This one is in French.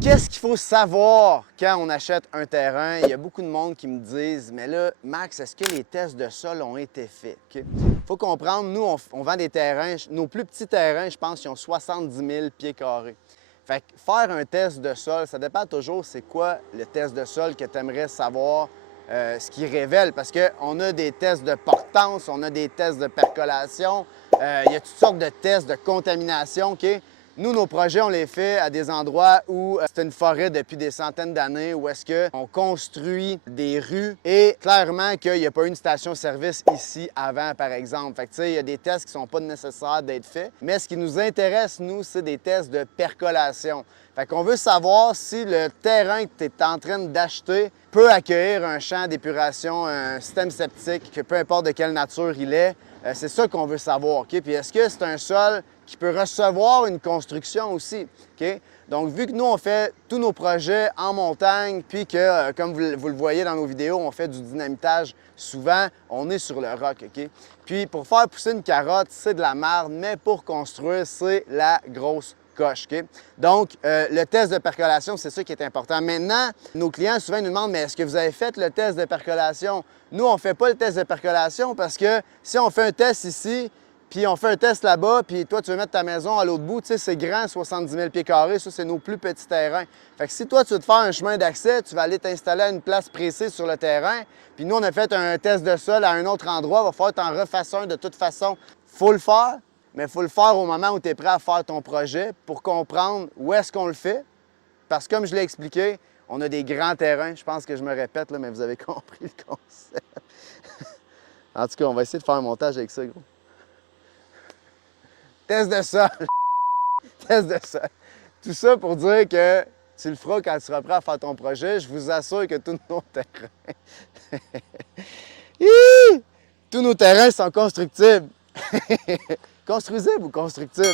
Qu'est-ce qu'il faut savoir quand on achète un terrain? Il y a beaucoup de monde qui me disent, mais là, Max, est-ce que les tests de sol ont été faits? Il faut comprendre, nous, on vend des terrains, nos plus petits terrains, je pense, ils ont 70 000 pieds carrés. Fait que faire un test de sol, ça dépend toujours c'est quoi le test de sol que tu aimerais savoir, ce qu'il révèle. Parce qu'on a des tests de portance, on a des tests de percolation, il y a toutes sortes de tests de contamination, OK? Nous, nos projets, on les fait à des endroits où c'est une forêt depuis des centaines d'années, où est-ce qu'on construit des rues et clairement qu'il n'y a pas eu une station-service ici avant, par exemple. Fait que, tu sais, il y a des tests qui ne sont pas nécessaires d'être faits. Mais ce qui nous intéresse, nous, c'est des tests de percolation. Fait qu'on veut savoir si le terrain que tu es en train d'acheter peut accueillir un champ d'épuration, un système septique, que peu importe de quelle nature il est. C'est ça qu'on veut savoir, OK? Puis est-ce que c'est un sol qui peut recevoir une construction aussi, OK? Donc, vu que nous, on fait tous nos projets en montagne, puis que, comme vous le voyez dans nos vidéos, on fait du dynamitage souvent, on est sur le roc, OK? Puis, pour faire pousser une carotte, c'est de la merde, mais pour construire, c'est la grosse coche, OK? Donc, le test de percolation, c'est ça qui est important. Maintenant, nos clients, souvent, nous demandent, mais est-ce que vous avez fait le test de percolation? Nous, on ne fait pas le test de percolation parce que si on fait un test ici, puis on fait un test là-bas, puis toi, tu veux mettre ta maison à l'autre bout, tu sais, c'est grand, 70 000 pieds carrés, ça, c'est nos plus petits terrains. Fait que si toi, tu veux te faire un chemin d'accès, tu vas aller t'installer à une place précise sur le terrain, puis nous, on a fait un test de sol à un autre endroit, il va falloir que tu en refasses un de toute façon. Faut le faire, mais il faut le faire au moment où tu es prêt à faire ton projet pour comprendre où est-ce qu'on le fait. Parce que comme je l'ai expliqué, on a des grands terrains. Je pense que je me répète, là, mais vous avez compris le concept. En tout cas, on va essayer de faire un montage avec ça, gros. Test de sol. Test de sol. Tout ça pour dire que tu le feras quand tu seras prêt à faire ton projet. Je vous assure que tous nos terrains... tous nos terrains sont constructibles. Construisibles ou constructibles?